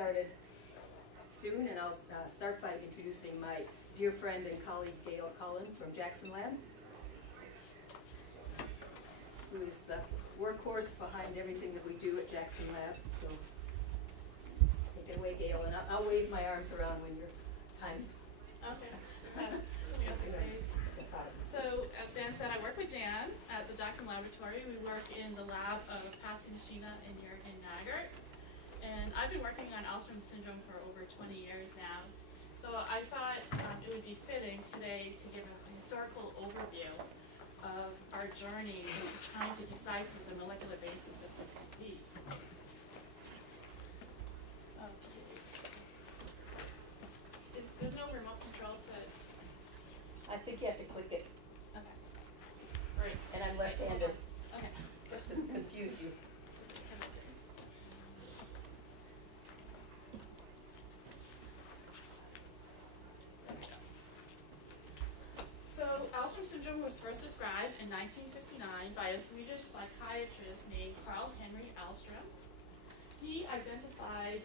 started soon, and I'll start by introducing my dear friend and colleague Gayle Collins from Jackson Lab, who is the workhorse behind everything that we do at Jackson Lab. So take it away, Gayle, and I'll wave my arms around when your time's. Okay. So, as Jan said, I work with Jan at the Jackson Laboratory. We work in the lab of Patsy Nishina and Jürgen Nagert. And I've been working on Alstrom Syndrome for over 20 years now. So I thought it would be fitting today to give a historical overview of our journey into trying to decipher the molecular basis of this disease. Okay. There's no remote control to... I think you have to click it. Okay. Great. And I'm left-handed. Okay. Just to confuse you. So Alstrom syndrome was first described in 1959 by a Swedish psychiatrist named Carl Henry Alström. He identified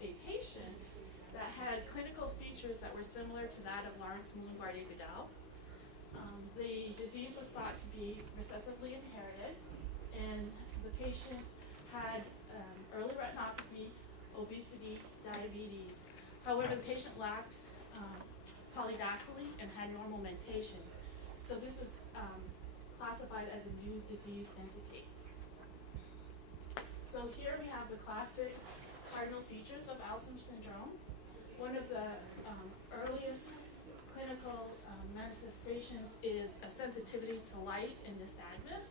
a patient that had clinical features that were similar to that of Lawrence Moulin-Bardet-Vidal. The disease was thought to be recessively inherited, and the patient had early retinopathy, obesity, diabetes. However, the patient lacked polydactyly and had normal mentation. So this was classified as a new disease entity. So here we have the classic cardinal features of Alstrom syndrome. One of the earliest clinical manifestations is a sensitivity to light and nystagmus,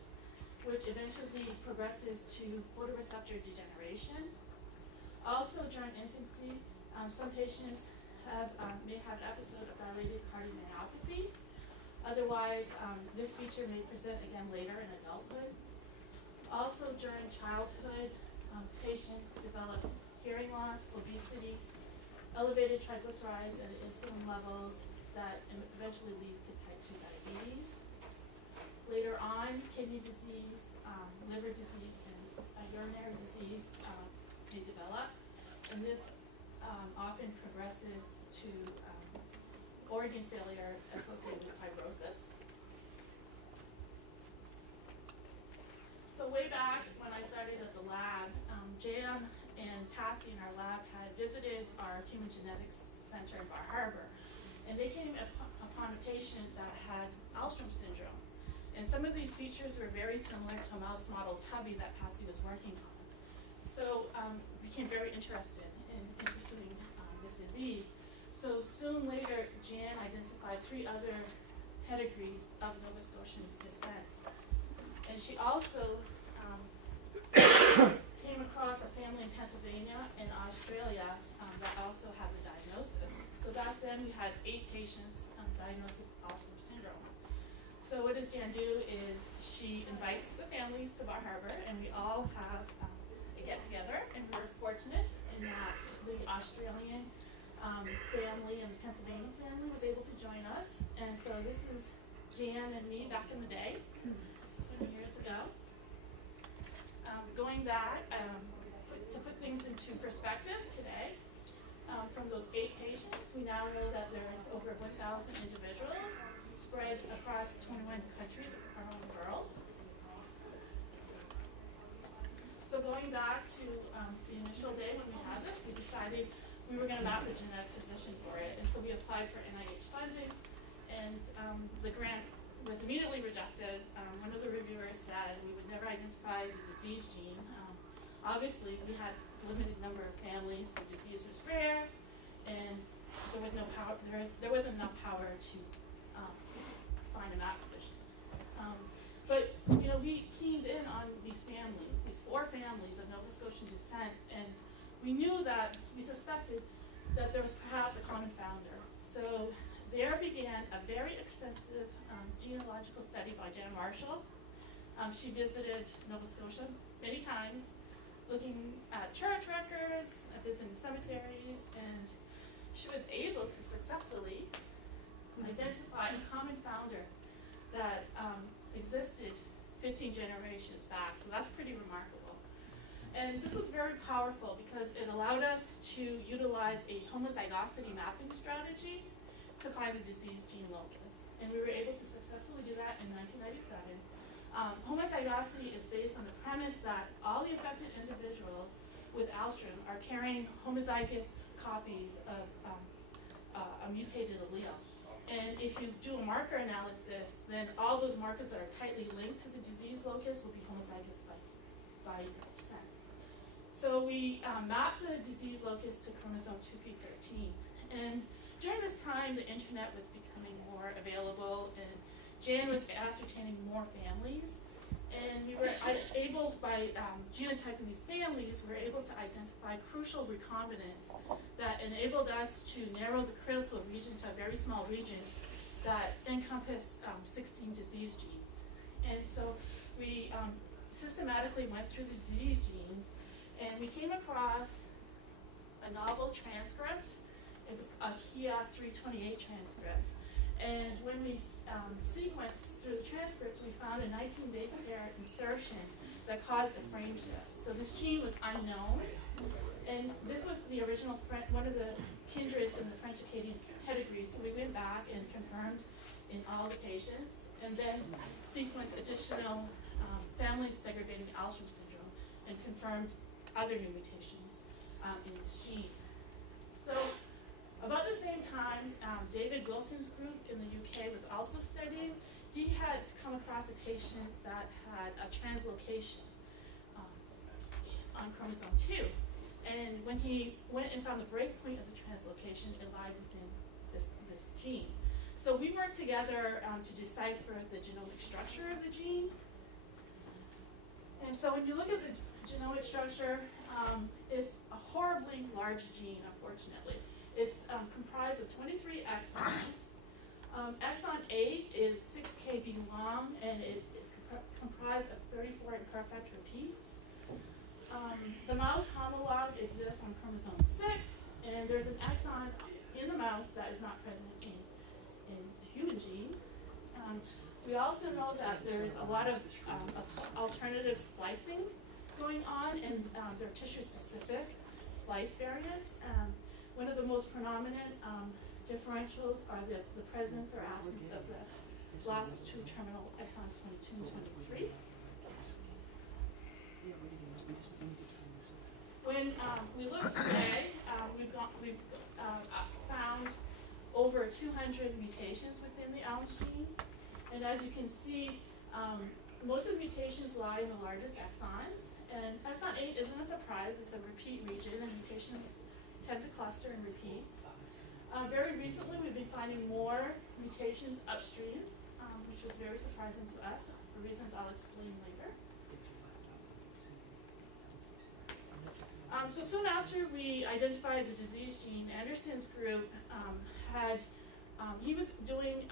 which eventually progresses to photoreceptor degeneration. Also during infancy, some patients may have an episode of dilated cardiomyopathy. Otherwise, this feature may present again later in adulthood. Also during childhood, patients develop hearing loss, obesity, elevated triglycerides and insulin levels that eventually leads to type 2 diabetes. Later on, kidney disease, liver disease, and urinary disease may develop. And this often progresses to organ failure associated with fibrosis. So way back when I started at the lab, Jan and Patsy in our lab had visited our Human Genetics Center in Bar Harbor, and they came upon a patient that had Alstrom syndrome. And some of these features were very similar to a mouse model Tubby that Patsy was working on. So became very interested in pursuing this disease. So soon later, Jan identified 3 other pedigrees of Nova Scotian descent. And she also came across a family in Pennsylvania and Australia that also had the diagnosis. So back then we had 8 patients diagnosed with Alstrom syndrome. So what does Jan do is she invites the families to Bar Harbor, and we all have a get-together, and we were fortunate in that the Australian family and the Pennsylvania family was able to join us. And so this is Jan and me back in the day, 20 years ago. Going back, to put things into perspective today, from those 8 patients, we now know that there's over 1,000 individuals spread across 21 countries around the world. So going back to the initial day when we had this, we decided we were going to map a genetic position for it. And so we applied for NIH funding, and the grant was immediately rejected. One of the reviewers said we would never identify the disease gene. Obviously, we had a limited number of families. The disease was rare, and there was no power. There wasn't enough power to find a map position. But we keyed in on these families, these 4 families of Nova Scotian descent, and we knew that, we suspected that there was perhaps a common founder. So there began a very extensive genealogical study by Jan Marshall. She visited Nova Scotia many times, looking at church records, visiting cemeteries, and she was able to successfully identify a common founder that existed 15 generations back. So that's pretty remarkable. And this was very powerful because it allowed us to utilize a homozygosity mapping strategy to find the disease gene locus. And we were able to successfully do that in 1997. Homozygosity is based on the premise that all the affected individuals with Alström are carrying homozygous copies of a mutated allele. And if you do a marker analysis, then all those markers that are tightly linked to the disease locus will be homozygous by descent. So we mapped the disease locus to chromosome 2p13. And during this time, the internet was becoming more available, and Jan was ascertaining more families. And we were able, by genotyping these families, we were able to identify crucial recombinants that enabled us to narrow the critical region to a very small region that encompassed 16 disease genes. And so we systematically went through the disease genes, and we came across a novel transcript. It was a HIA 328 transcript. And when we sequenced through the transcript, we found a 19 base pair insertion that caused a frame shift. So this gene was unknown, and this was the original one of the kindreds in the French-Acadian pedigree. So we went back and confirmed in all the patients, and then sequenced additional families segregating Alstrom Syndrome, and confirmed other new mutations in this gene. So about the same time, David Wilson's group in the UK was also studying. He had come across a patient that had a translocation on chromosome 2. And when he went and found the breakpoint of the translocation, it lied within this gene. So we worked together to decipher the genomic structure of the gene. And so when you look at the genomic structure, it's a horribly large gene, unfortunately. It's comprised of 23 exons. Exon 8 is 6 kb long, and it is comprised of 34 imperfect repeats. The mouse homologue exists on chromosome 6, and there's an exon in the mouse that is not present in the human gene. We also know that there's a lot of alternative splicing going on, and there are tissue-specific splice variants. One of the most prominent differentials are the presence or absence of the last two terminal exons 22 and 23. When we look today, we've found over 200 mutations within the ALS gene. And as you can see, most of the mutations lie in the largest exons. And exon 8 isn't a surprise, it's a repeat region, and mutations tend to cluster and repeats. Very recently, we've been finding more mutations upstream, which was very surprising to us for reasons I'll explain later. So soon after we identified the disease gene, Anderson's group he was doing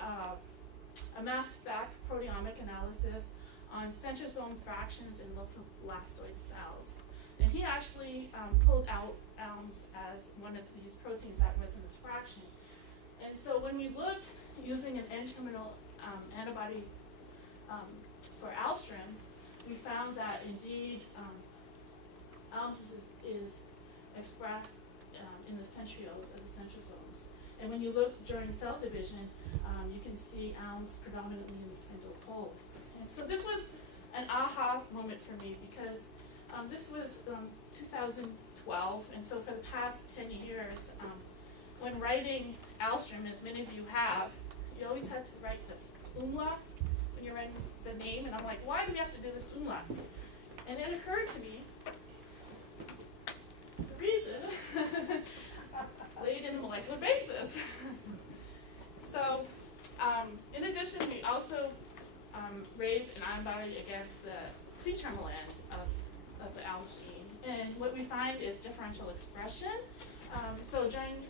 a mass spec proteomic analysis on centrosome fractions in lymphoblastoid cells. And he actually pulled out ALMS as one of these proteins that was in this fraction. And so when we looked using an N-terminal antibody for Alström's, we found that indeed ALMS is expressed in the centrioles of the centrosomes. And when you look during cell division, you can see ALMS predominantly in the spindle poles. And so this was an aha moment for me because this was 2012, and so for the past 10 years, when writing Alström, as many of you have, you always had to write this umlaut when you're writing the name, and I'm like, why do we have to do this umlaut? And it occurred to me, the reason laid in a molecular basis. So, in addition, we also raised an antibody against the C-terminal end of the ALS gene. And what we find is differential expression. So during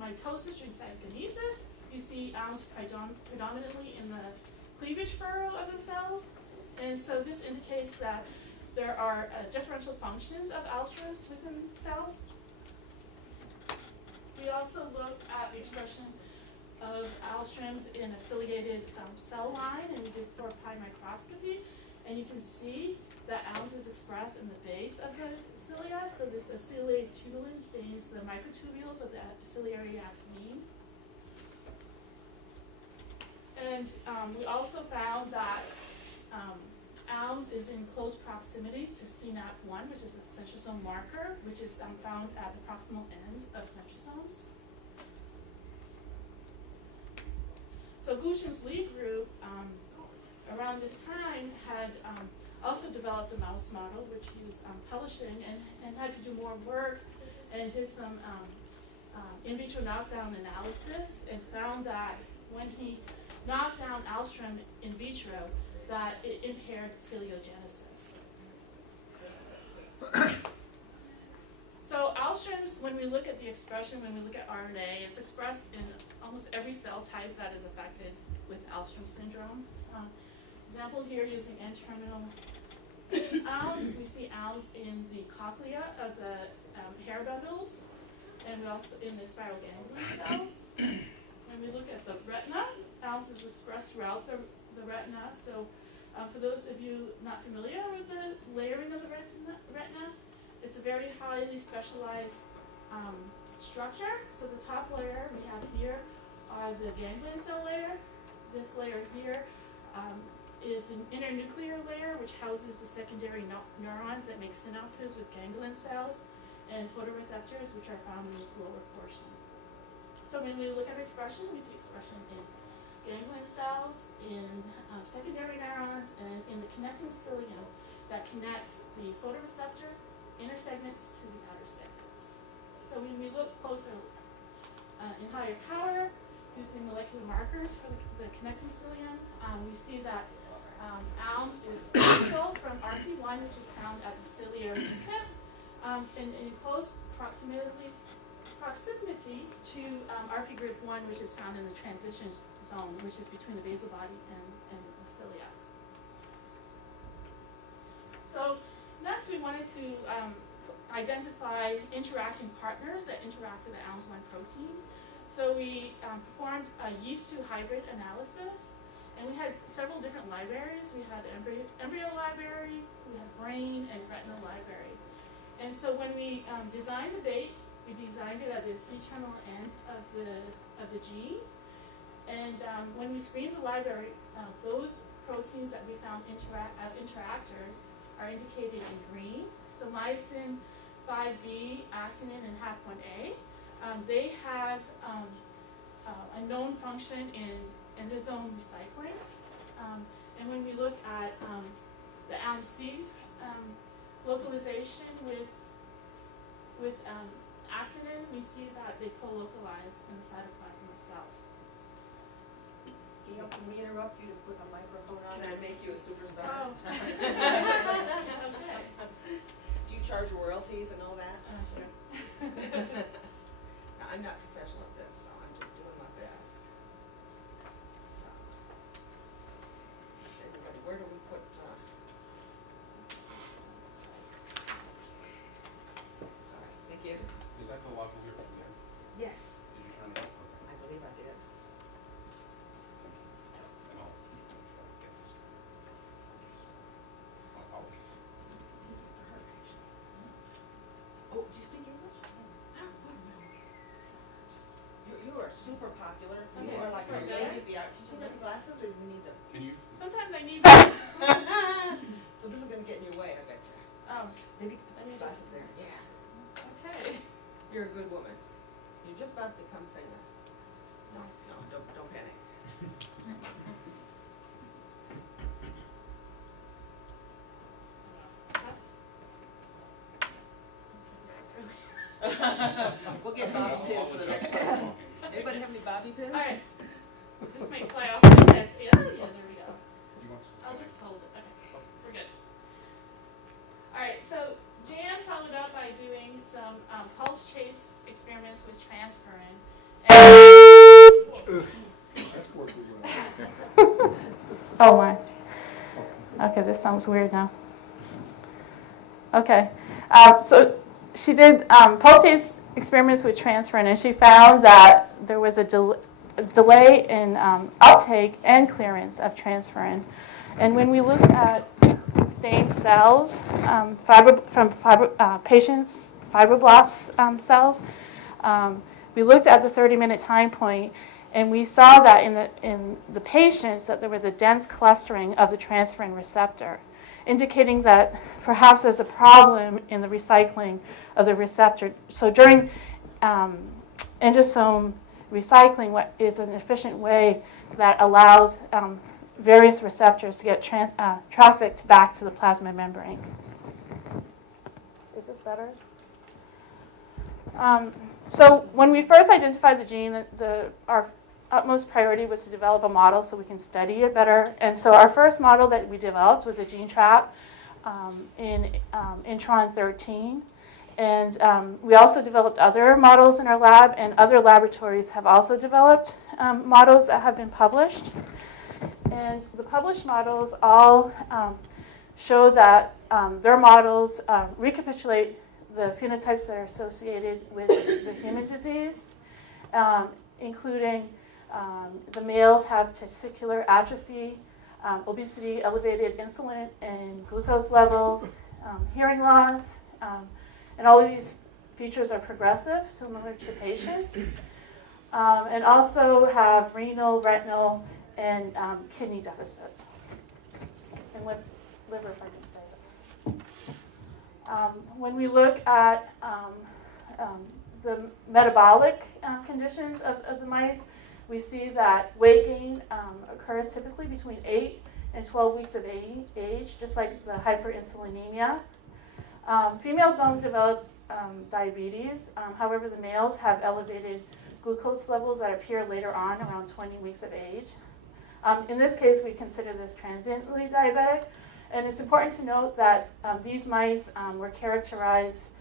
mitosis, during cytokinesis, you see ALS predominantly in the cleavage furrow of the cells. And so this indicates that there are differential functions of Alströms within cells. We also looked at the expression of Alströms in a ciliated cell line, and we did 4-pi microscopy. And you can see that ALMS is expressed in the base of the cilia. So this ciliary tubulin stains the microtubules of the ciliary axoneme. And we also found that ALMS is in close proximity to CNAP1, which is a centrosome marker, which is found at the proximal end of centrosomes. So Guchen's lead group, around this time, had also developed a mouse model, which he was publishing, and had to do more work, and did some in vitro knockdown analysis, and found that when he knocked down Alström in vitro, that it impaired ciliogenesis. So Alström's, when we look at the expression, when we look at RNA, it's expressed in almost every cell type that is affected with Alstrom Syndrome. Example here using N-terminal ALMS. We see ALMS in the cochlea of the hair bundles, and we also in the spiral ganglion cells. When we look at the retina, ALMS is expressed throughout the retina. So for those of you not familiar with the layering of the retina, it's a very highly specialized structure. So the top layer we have here are the ganglion cell layer. This layer here is the internuclear layer, which houses the secondary neurons that make synapses with ganglion cells, and photoreceptors, which are found in this lower portion. So when we look at expression, we see expression in ganglion cells, in secondary neurons, and in the connecting cilium that connects the photoreceptor inner segments to the outer segments. So when we look closer in higher power, using molecular markers for the connecting cilium, we see that ALMS is critical from RP1, which is found at the ciliary tip, in close proximity to RP group 1, which is found in the transition zone, which is between the basal body and the cilia. So next we wanted to identify interacting partners that interact with the ALMS1 protein. So we performed a yeast-2 hybrid analysis, and we had several different libraries. We had embryo library, we had brain, and retinal library. And so when we designed the bait, we designed it at the C-terminal end of the gene. And when we screened the library, those proteins that we found as interactors are indicated in green. So myosin 5B, actinin, and HAP1A. They have a known function in endosome recycling. And when we look at the ALMC localization with actinin, we see that they co-localize in the cytoplasm of cells. Gayle, can we interrupt you to put a microphone on? Can I make you a superstar? Oh. Okay. Do you charge royalties and all that? Sure. Now, I'm not professional at this, so I'm just doing my best. So, everybody, where do we put? Sorry, thank you. Is that the local here from there? Yes, Did you turn it off? Okay. I believe I did. And I'll get this. I'll leave. This is for her, actually. Oh, do you speak English? You are super popular. You Okay, are is like this a for better? lady. Can you get glasses, or do we need them? Can you? Sometimes I need. So this is gonna get in your way, I bet you. Oh, Maybe put Let me your glasses just- there. Yes. okay. You're a good woman. You're just about to become famous. No, don't panic. We'll get bobby pins for the next person. Anybody have any bobby pins? All right. This might fly off my head. Yeah, there we go. You want some? I'll just hold it. Okay, we're good. All right, so Jan followed up by doing some pulse chase experiments with transferrin. That's working well. Oh my. Okay, this sounds weird now. Okay, so she did pulse chase experiments with transferrin, and she found that there was a delay in uptake and clearance of transferrin. And when we looked at stained cells from patients' fibroblast cells. We looked at the 30-minute time point, and we saw that in the patients that there was a dense clustering of the transferrin receptor, indicating that perhaps there's a problem in the recycling of the receptor. So during endosome recycling, what is an efficient way that allows various receptors to get trafficked back to the plasma membrane. Is this better? So when we first identified the gene, our utmost priority was to develop a model so we can study it better. And so our first model that we developed was a gene trap in intron 13. And we also developed other models in our lab, and other laboratories have also developed models that have been published. And the published models all show that their models recapitulate the phenotypes that are associated with the human disease, including the males have testicular atrophy, obesity, elevated insulin and glucose levels, hearing loss, and all of these features are progressive, similar to patients, and also have renal, retinal, and kidney deficits, and liver, if I can say that. When we look at the metabolic conditions of the mice, we see that weight gain occurs typically between 8 and 12 weeks of age, just like the hyperinsulinemia. Females don't develop diabetes. However, the males have elevated glucose levels that appear later on, around 20 weeks of age. In this case, we consider this transiently diabetic. And it's important to note that these mice were characterized,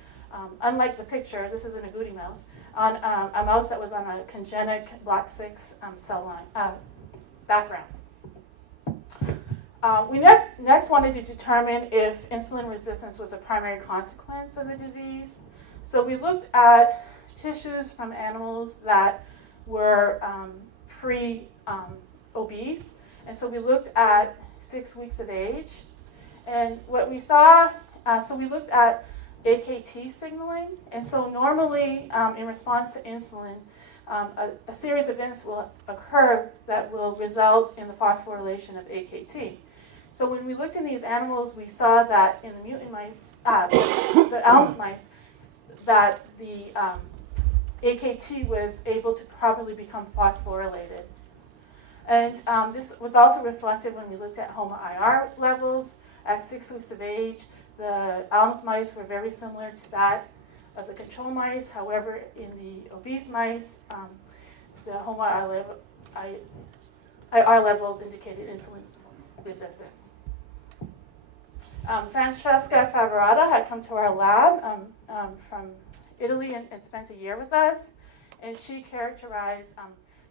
unlike the picture, this is an agouti mouse, on a mouse that was on a congenic Black6 cell line background. We next wanted to determine if insulin resistance was a primary consequence of the disease. So we looked at tissues from animals that were pre-obese. And so we looked at 6 weeks of age. And what we saw, so we looked at Akt signaling. And so normally, in response to insulin, a series of events will occur that will result in the phosphorylation of Akt. So when we looked in these animals, we saw that in the mutant mice, the Alms mice, that the Akt was able to properly become phosphorylated. And this was also reflected when we looked at HOMA-IR levels at 6 weeks of age. The Alms mice were very similar to that of the control mice. However, in the obese mice, the HOMA-IR levels indicated insulin resistance. Francesca Favorata had come to our lab from Italy and spent a year with us, and she characterized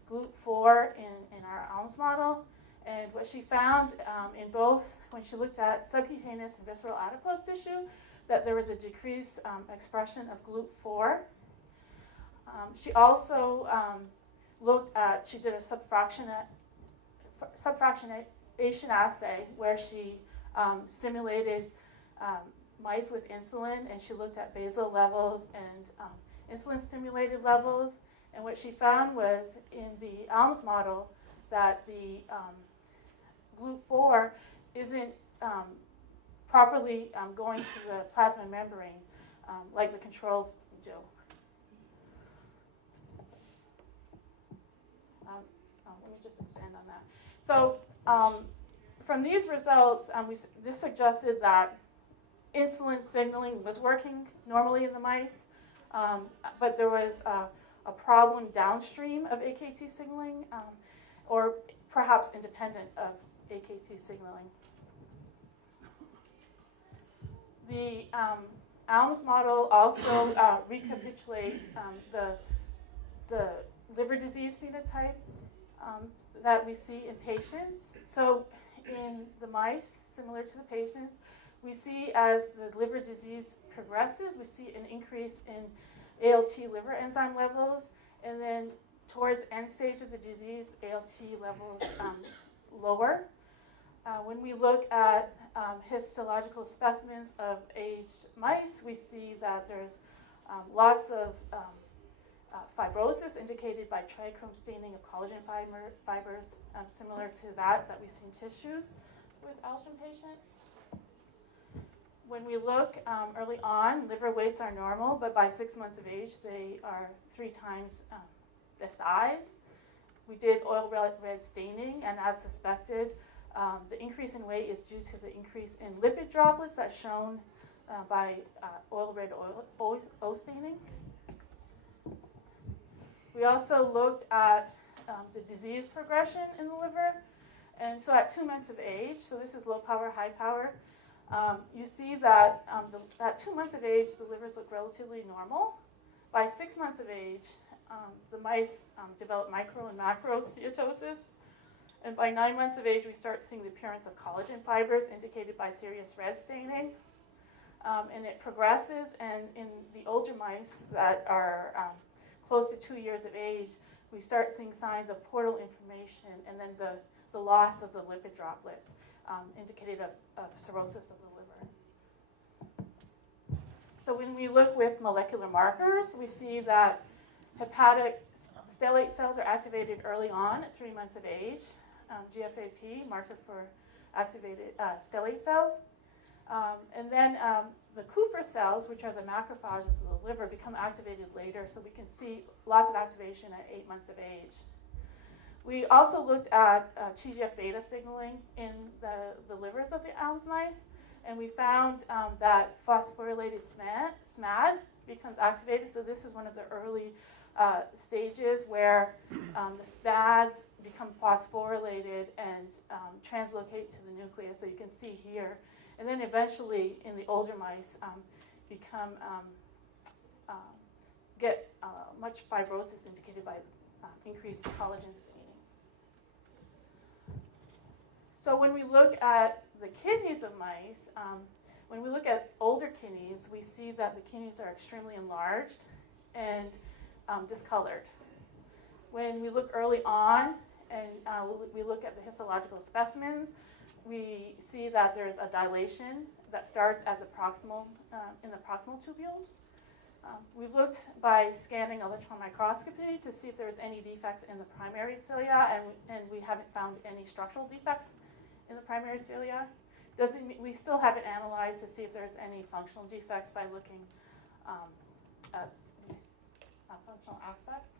GLUT4 in our Alms model. And what she found in both, when she looked at subcutaneous and visceral adipose tissue, that there was a decreased expression of GLUT4. She also looked at, she did a subfractionation assay where she simulated mice with insulin, and she looked at basal levels and insulin-stimulated levels. And what she found was in the Alms model that the GLUT4 isn't properly going to the plasma membrane like the controls do. Let me just expand on that. So from these results, this suggested that insulin signaling was working normally in the mice, but there was a problem downstream of Akt signaling, or perhaps independent of Akt signaling. The Alms model also recapitulates the liver disease phenotype that we see in patients. So in the mice, similar to the patients, we see as the liver disease progresses, we see an increase in ALT liver enzyme levels, and then towards the end stage of the disease, ALT levels lower. When we look at histological specimens of aged mice, we see that there's lots of fibrosis indicated by trichrome staining of collagen fibers, similar to that we see in tissues with Alström patients. When we look early on, liver weights are normal, but by 6 months of age, they are 3 times the size. We did oil red staining, and as suspected, the increase in weight is due to the increase in lipid droplets as shown by oil red O staining. We also looked at the disease progression in the liver. And so at 2 months of age, so this is low power, high power, you see that at 2 months of age, the livers look relatively normal. By 6 months of age, the mice develop micro and macro steatosis. And by 9 months of age, we start seeing the appearance of collagen fibers indicated by serious red staining. And it progresses, and in the older mice that are close to 2 years of age, we start seeing signs of portal inflammation and then the loss of the lipid droplets, indicated of cirrhosis of the liver. So when we look with molecular markers, we see that hepatic stellate cells are activated early on at 3 months of age. GFAT, marker for activated stellate cells. And then the Kupffer cells, which are the macrophages of the liver, become activated later, so we can see loss of activation at 8 months of age. We also looked at TGF-beta signaling in the livers of the Alms mice, and we found that phosphorylated SMAD becomes activated. So this is one of the early stages where the SMADs become phosphorylated and translocate to the nucleus. So you can see here. And then eventually, in the older mice, get much fibrosis indicated by increased collagen staining. So when we look at the kidneys of mice, when we look at older kidneys, we see that the kidneys are extremely enlarged and discolored. When we look early on and we look at the histological specimens, we see that there's a dilation that starts at the proximal, in the proximal tubules. We've looked by scanning electron microscopy to see if there's any defects in the primary cilia, and we haven't found any structural defects in the primary cilia. We still haven't analyzed to see if there's any functional defects by looking at these functional aspects.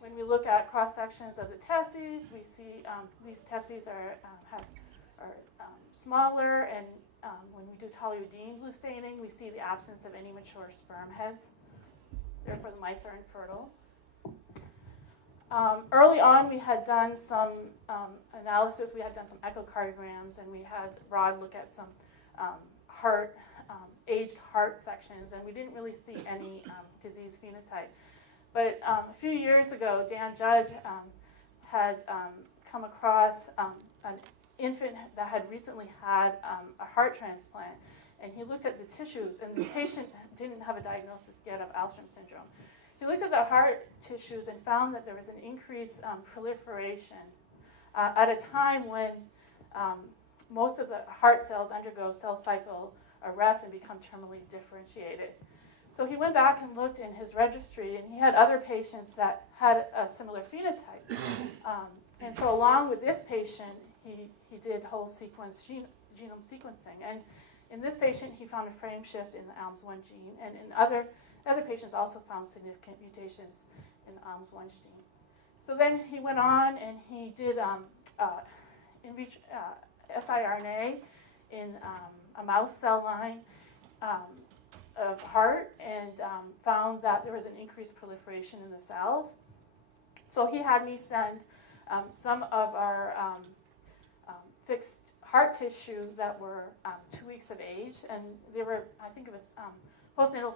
When we look at cross sections of the testes, we see these testes are smaller, and when we do toluidine blue staining, we see the absence of any mature sperm heads. Therefore, the mice are infertile. Early on, we had done some analysis. We had done some echocardiograms, and we had Rod look at some aged heart sections, and we didn't really see any disease phenotype. But a few years ago, Dan Judge had come across an infant that had recently had a heart transplant, and he looked at the tissues, and the patient didn't have a diagnosis yet of Alstrom Syndrome. He looked at the heart tissues and found that there was an increased proliferation at a time when most of the heart cells undergo cell cycle arrest and become terminally differentiated. So he went back and looked in his registry, and he had other patients that had a similar phenotype. And so along with this patient, he did whole sequence genome sequencing. And in this patient, he found a frame shift in the ALMS1 gene, and in other patients also found significant mutations in the ALMS1 gene. So then he went on and he did siRNA in a mouse cell line of heart, and found that there was an increased proliferation in the cells. So he had me send some of our fixed heart tissue that were 2 weeks of age, and they were, I think it was postnatal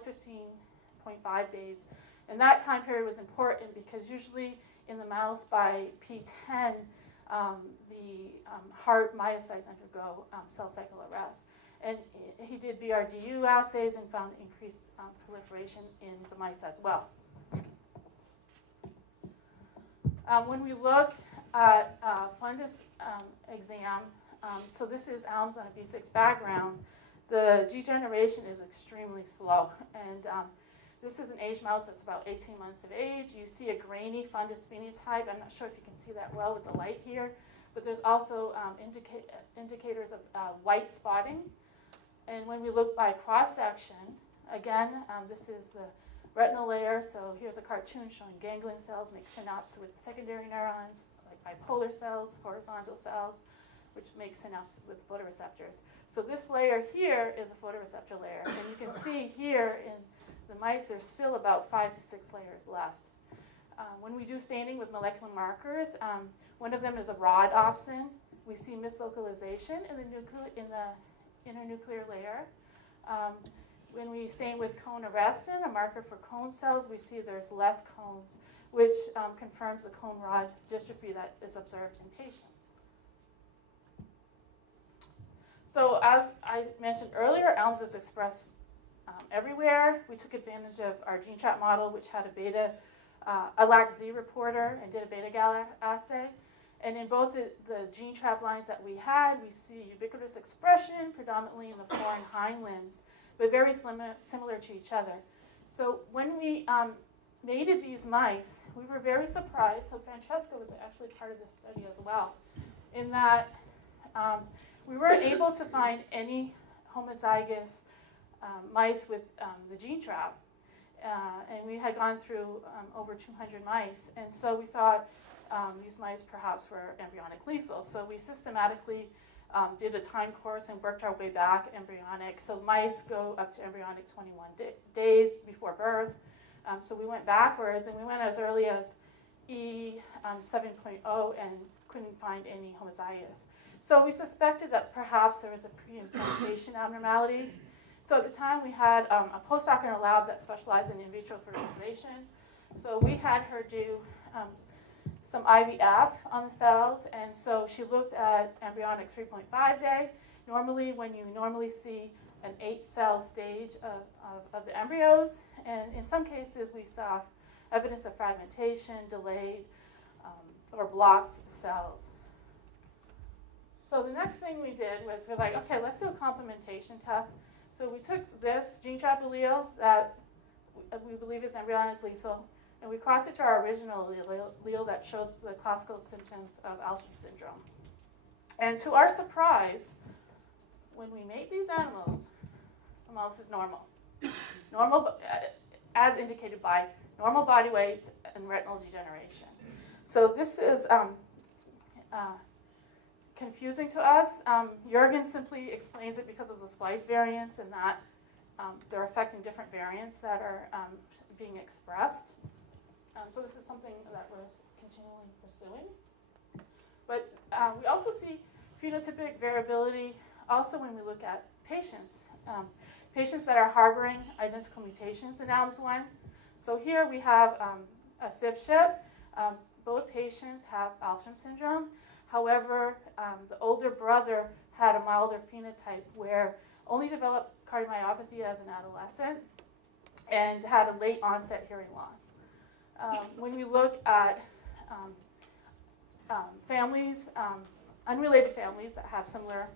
15.5 days. And that time period was important because usually in the mouse by P10, the heart myocytes undergo cell cycle arrest. And he did BRDU assays and found increased proliferation in the mice as well. When we look at fundus exam, so this is ALMS on a B6 background, the degeneration is extremely slow. And this is an aged mouse that's about 18 months of age. You see a grainy fundus phenotype. I'm not sure if you can see that well with the light here, but there's also indicators of white spotting. And when we look by cross-section, again, this is the retinal layer. So here's a cartoon showing ganglion cells make synapses with secondary neurons, like bipolar cells, horizontal cells, which make synapses with photoreceptors. So this layer here is a photoreceptor layer. And you can see here in the mice, there's still about 5 to 6 layers left. When we do staining with molecular markers, one of them is a rod opsin. We see mislocalization in the internuclear layer. When we stain with cone arrestin, a marker for cone cells, we see there's less cones, which confirms the cone rod dystrophy that is observed in patients. So as I mentioned earlier, ALMS is expressed everywhere. We took advantage of our gene trap model, which had a LAC-Z reporter and did a beta-gal assay. And in both the gene trap lines that we had, we see ubiquitous expression, predominantly in the fore and hind limbs, but very similar to each other. So when we mated these mice, we were very surprised. So Francesca was actually part of this study as well, in that we weren't able to find any homozygous mice with the gene trap. And we had gone through over 200 mice. And so we thought these mice perhaps were embryonic lethal. So we systematically did a time course and worked our way back embryonic. So mice go up to embryonic 21 days before birth. So we went backwards, and we went as early as E7.0 and couldn't find any homozygous. So we suspected that perhaps there was a pre-implantation abnormality. So at the time, we had a postdoc in our lab that specialized in vitro fertilization. So we had her do some IVF on the cells, and so she looked at embryonic 3.5 day. Normally, when you normally see an 8-cell stage of the embryos, and in some cases, we saw evidence of fragmentation, delayed, or blocked cells. So the next thing we did was we're like, okay, let's do a complementation test. So we took this gene trap allele that we believe is embryonic lethal, and we crossed it to our original allele that shows the classical symptoms of Alstrom Syndrome. And to our surprise, when we mate these animals, the mouse is normal. Normal, as indicated by normal body weights and retinal degeneration. So this is confusing to us. Jürgen simply explains it because of the splice variants and that they're affecting different variants that are being expressed. So this is something that we're continually pursuing. But we also see phenotypic variability also when we look at patients. Patients that are harboring identical mutations in ALMS1. So here we have a CIP-SHIP. Both patients have Alstrom syndrome. However, the older brother had a milder phenotype where only developed cardiomyopathy as an adolescent and had a late onset hearing loss. When we look at families, unrelated families that have similar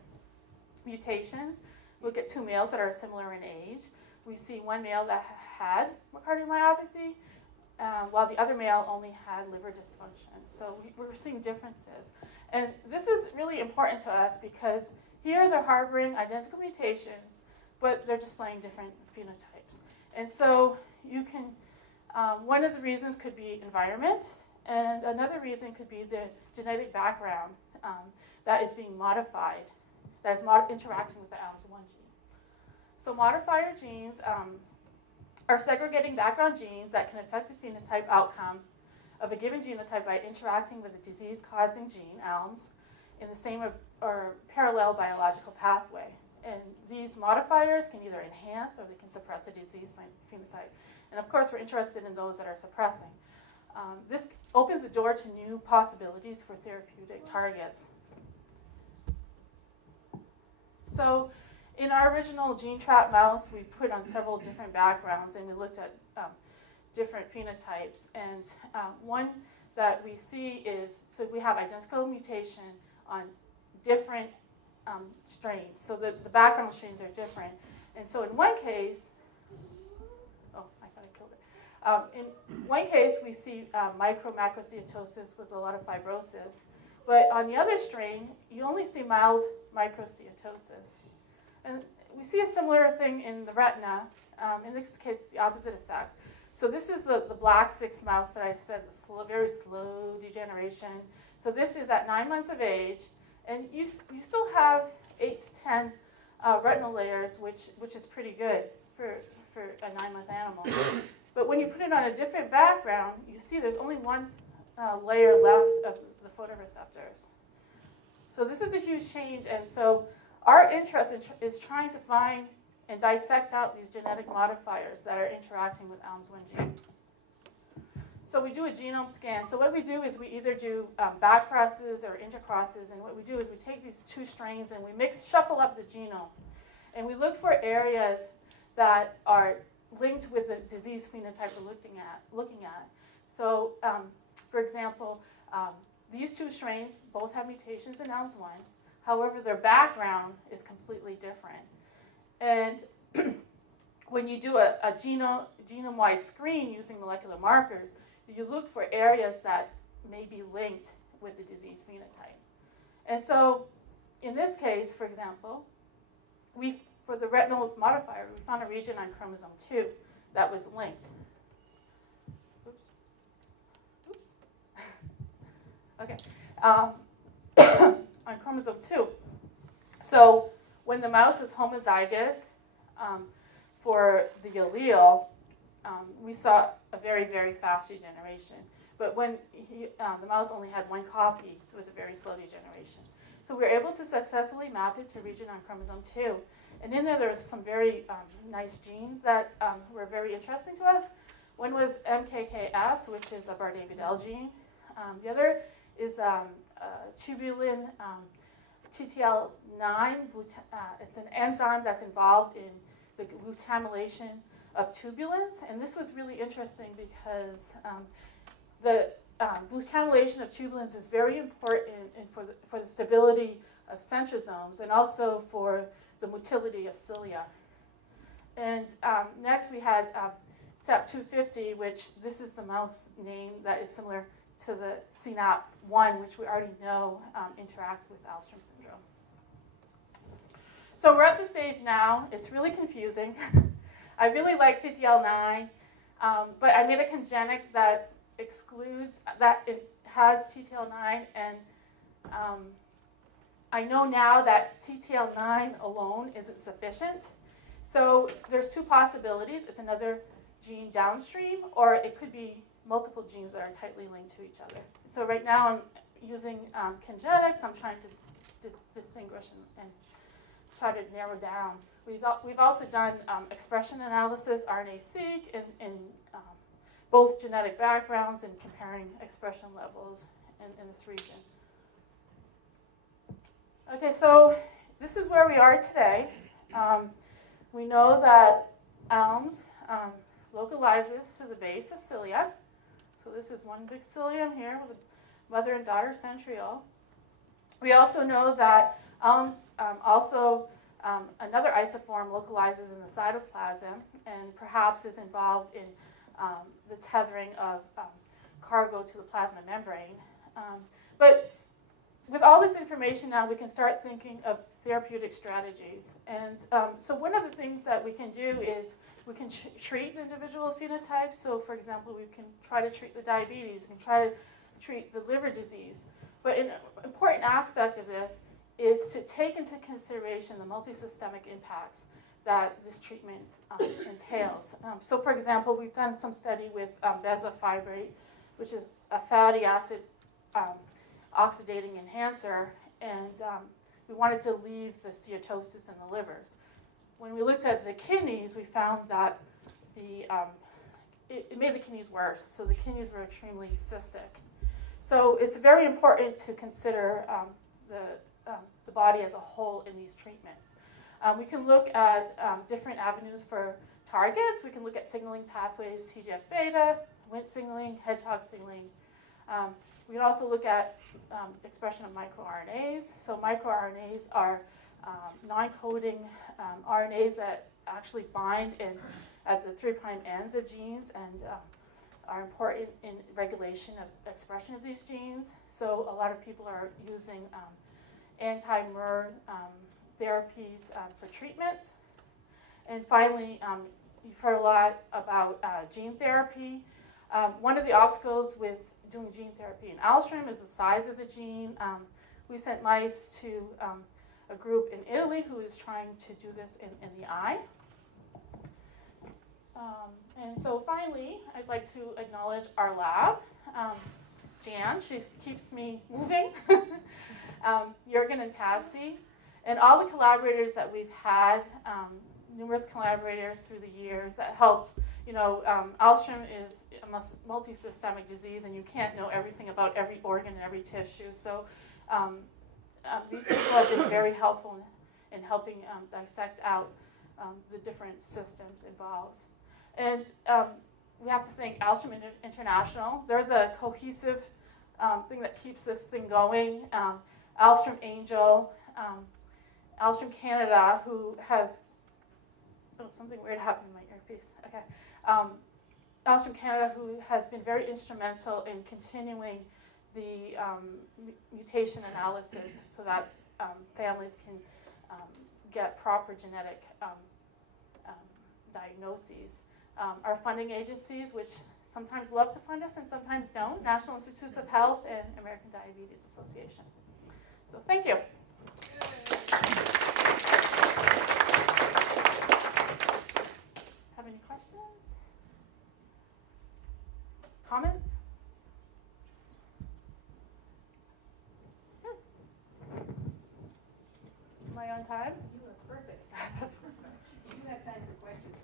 mutations, look at 2 males that are similar in age. We see one male that had cardiomyopathy, while the other male only had liver dysfunction. So we're seeing differences. And this is really important to us because here they're harboring identical mutations, but they're displaying different phenotypes. And so you can, one of the reasons could be environment, and another reason could be the genetic background that is being modified, that is interacting with the ALMS1 gene. So modifier genes are segregating background genes that can affect the phenotype outcome of a given genotype by interacting with a disease-causing gene, ALMS, in the same or parallel biological pathway. And these modifiers can either enhance or they can suppress a disease phenotype. And of course, we're interested in those that are suppressing. This opens the door to new possibilities for therapeutic targets. So in our original gene trap mouse, we put on several different backgrounds and we looked at different phenotypes. And one that we see is, so we have identical mutation on different strains. So the background strains are different. And so in one case, oh, I thought I killed it. In one case, we see micro-macrosteatosis with a lot of fibrosis. But on the other strain, you only see mild microsteatosis. And we see a similar thing in the retina. In this case, it's the opposite effect. So this is the black 6 mouse that I said, the very slow degeneration. So this is at 9 months of age, and you still have 8 to 10 retinal layers, which is pretty good for a 9-month animal. But when you put it on a different background, you see there's only 1 layer left of the photoreceptors. So this is a huge change, and so our interest is trying to find and dissect out these genetic modifiers that are interacting with ALMS1 gene. So we do a genome scan. So what we do is we either do back crosses or intercrosses, and what we do is we take these 2 strains and we shuffle up the genome, and we look for areas that are linked with the disease phenotype we're looking at. So, for example, these 2 strains both have mutations in ALMS1. However, their background is completely different. And when you do a genome-wide screen using molecular markers, you look for areas that may be linked with the disease phenotype. And so in this case, for example, for the retinal modifier, we found a region on chromosome 2 that was linked. Oops. Okay. On chromosome 2. So when the mouse was homozygous for the allele, we saw a very, very fast degeneration. But when the mouse only had 1 copy, it was a very slow degeneration. So we were able to successfully map it to region on chromosome 2. And in there was some very nice genes that were very interesting to us. One was MKKS, which is a Bardet-Biedl gene. The other is tubulin TTL9. It's an enzyme that's involved in the glutamylation of tubulins. And this was really interesting because the glutamylation of tubulins is very important for the stability of centrosomes and also for the motility of cilia. And next we had SAP250, which this is the mouse name that is similar to the CNAP1, which we already know interacts with Alstrom Syndrome. So we're at the stage now. It's really confusing. I really like TTL9, but I made a congenic that excludes, that it has TTL9, and I know now that TTL9 alone isn't sufficient. So there's 2 possibilities. It's another gene downstream, or it could be multiple genes that are tightly linked to each other. So right now I'm using congenics. I'm trying to distinguish and try to narrow down. We've also done expression analysis, RNA-seq, in both genetic backgrounds and comparing expression levels in this region. Okay, so this is where we are today. We know that ALMS localizes to the base of cilia. So this is one big cilium here with a mother and daughter centriole. We also know that ALMS another isoform localizes in the cytoplasm and perhaps is involved in the tethering of cargo to the plasma membrane. But with all this information now, we can start thinking of therapeutic strategies. And so one of the things that we can do is we can treat individual phenotypes. So for example, we can try to treat the diabetes, we can try to treat the liver disease. But an important aspect of this is to take into consideration the multisystemic impacts that this treatment entails. So for example, we've done some study with bezafibrate, which is a fatty acid oxidating enhancer, and we wanted to leave the steatosis in the livers. When we looked at the kidneys, we found that it made the kidneys worse, so the kidneys were extremely cystic. So it's very important to consider the body as a whole in these treatments. We can look at different avenues for targets. We can look at signaling pathways, TGF-beta, Wnt signaling, hedgehog signaling. We can also look at expression of microRNAs. So microRNAs are non-coding RNAs that actually bind at the 3' ends of genes and are important in regulation of expression of these genes. So a lot of people are using anti-MER therapies for treatments. And finally, you've heard a lot about gene therapy. One of the obstacles with doing gene therapy in Alström is the size of the gene. We sent mice to a group in Italy who is trying to do this in the eye. And so finally, I'd like to acknowledge our lab. Jan, she keeps me moving. Jürgen and Patsy, and all the collaborators that we've had, numerous collaborators through the years that helped. Alström is a multi-systemic disease, and you can't know everything about every organ and every tissue. So these people have been very helpful in helping dissect out the different systems involved. And we have to thank Alstrom International. They're the cohesive thing that keeps this thing going. Alstrom Angel, Alstrom Canada, who has, something weird happened in my earpiece. Okay. Alstrom Canada, who has been very instrumental in continuing the mutation analysis so that families can get proper genetic diagnoses. Our funding agencies, which sometimes love to fund us and sometimes don't, National Institutes of Health and American Diabetes Association. So thank you. Have any questions? Comments? Good. Am I on time? You are perfect. You do have time for questions.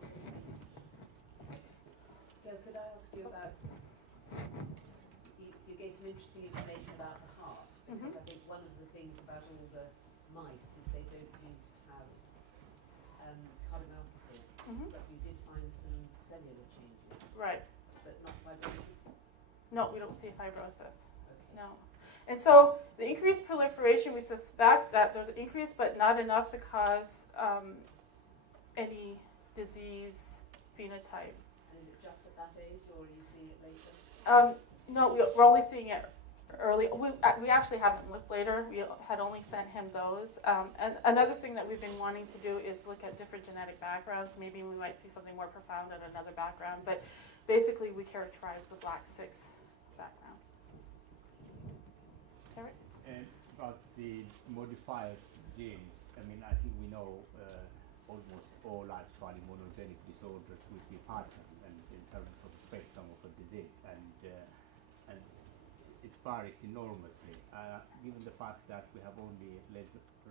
Gail, could I ask you about, you gave some interesting information about the heart, because I think one of the things about all the mice is they don't seem to have cardiomyopathy, but you did find some cellular changes, Right. but not fibrosis. No, we don't see fibrosis. Okay. No. And so the increased proliferation, we suspect that there's an increase, but not enough to cause any disease phenotype. And is it just at that age, or are you seeing it later? No, we're only seeing it early. We actually haven't looked later. We had only sent him those. And another thing that we've been wanting to do is look at different genetic backgrounds. Maybe we might see something more profound in another background. But basically, we characterize the black 6 background. Eric? And about the modifiers genes, I mean, I think we know almost all actually monogenic disorders we see pattern and in terms of the spectrum of a disease, and it varies enormously. Given the fact that we have only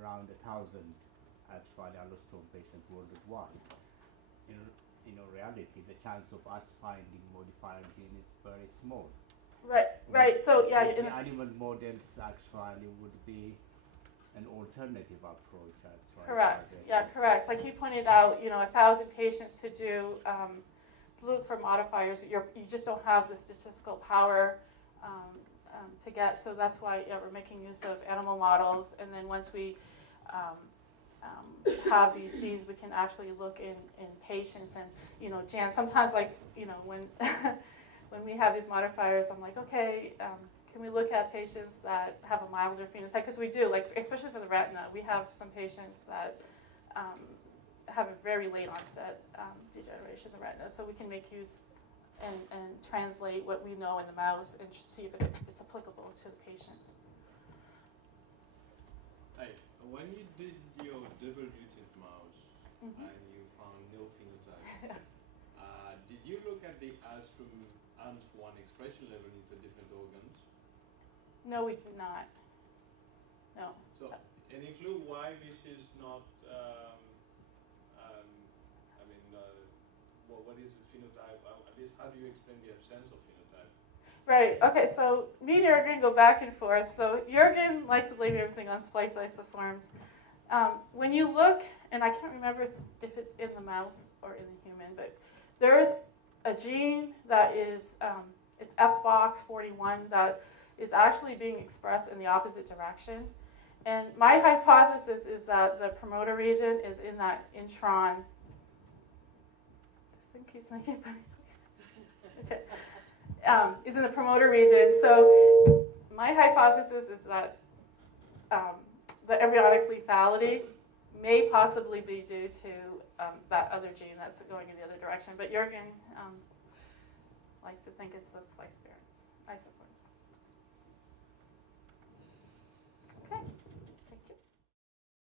around 1,000 actually Alström patients worldwide, in reality, the chance of us finding modifier gene is very small. Right. So yeah, the animal models actually would be an alternative approach. Actually, correct. Yeah, correct. Like you pointed out, 1,000 patients to do look for modifiers. You just don't have the statistical power to get. So that's why we're making use of animal models. And then once we have these genes, we can actually look in patients. And Jan, sometimes when when we have these modifiers, I'm like, okay, can we look at patients that have a milder phenotype? Because we do, especially for the retina, we have some patients that have a very late onset degeneration of the retina. So we can make use and translate what we know in the mouse and see if it's applicable to the patients. Hi. When you did your double mutant mouse and you found no phenotype, did you look at the Alström ANS1 expression level for different organs? No, we did not. No. So, any clue why this is not, what is the phenotype? At least, how do you explain the absence of phenotype? Right, okay, so me and Jürgen go back and forth. So Jürgen likes to blame everything on splice isoforms. When you look, and I can't remember if it's in the mouse or in the human, but there is a gene that is It's FBOX41 that is actually being expressed in the opposite direction. And my hypothesis is that the promoter region is in that intron. This thing keeps making funny noises. Okay. Is in the promoter region. So my hypothesis is that the embryonic lethality may possibly be due to that other gene that's going in the other direction. But Jürgen likes to think it's the splice parents, isoforms. Okay.